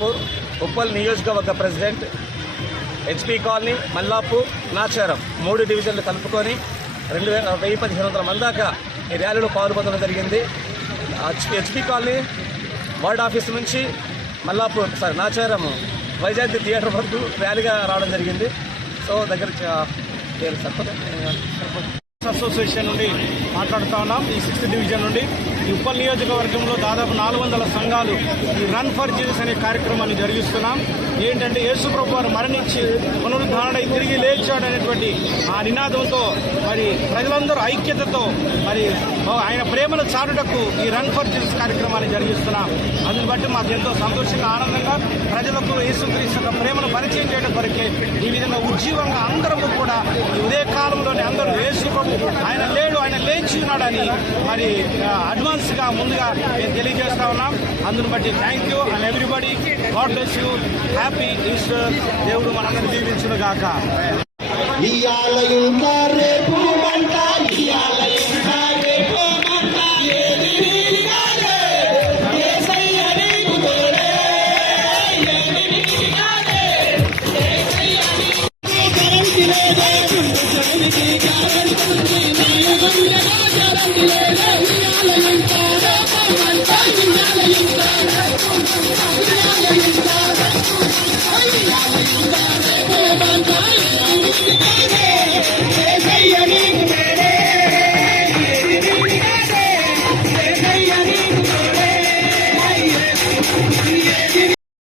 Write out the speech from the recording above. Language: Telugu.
మల్లాపూర్ ఉప్పల్ నియోజకవర్గ president. HP colony, Mallapur, Nacharam 3 డివిజన్లు కలుపుకొని 1500 మంది దాకా ఈ ర్యాలీలో పాల్గొనడం జరిగింది. హెచ్పి కాలనీ వార్డ్ ఆఫీస్ నుంచి మల్లాపూర్ నాచారం వైజాగ్ థియేటర్ వరకు ర్యాలీగా రావడం జరిగింది. సో దగ్గర అసోసియేషన్ నుండి మాట్లాడుతూ ఉన్నాం. ఈ 6th డివిజన్ నుండి ఈ ఉప్పల్ నియోజకవర్గంలో దాదాపు 400 సంఘాలు ఈ రన్ ఫర్ జీసస్ అనే కార్యక్రమాన్ని జరిగిస్తున్నాం. ఏంటంటే యేసుప్రభు వారు మరణించి పునరుద్ధరణై తిరిగి లేచాడు అనేటువంటి ఆ నినాదంతో మరి ప్రజలందరూ ఐక్యతతో మరి ఆయన ప్రేమను చాటుటకు ఈ రన్ ఫర్ జీసస్ కార్యక్రమాన్ని జరిగిస్తున్నాం. అందుని బట్టి మాకు ఎంతో సంతోషంగా, ఆనందంగా ప్రజలకు యేసుక్రీస్తు యొక్క ప్రేమను పరిచయం చేయడం కొరకే ఈ విధంగా ఉజ్జీవంగా అందరము కూడా ఈ ఉదయ కాలంలోనే అందరూ యేసుప్రభు ఆయన లేడు, ఆయన లేచి ఉన్నాడని మరి అడ్వాన్స్ గా ముందుగా నేను తెలియజేస్తా ఉన్నాం. అందుని బట్టి thank you and everybody. God bless you. Happy Easter. దేవుడు మనందరినీ దీవించును గాక. Hey!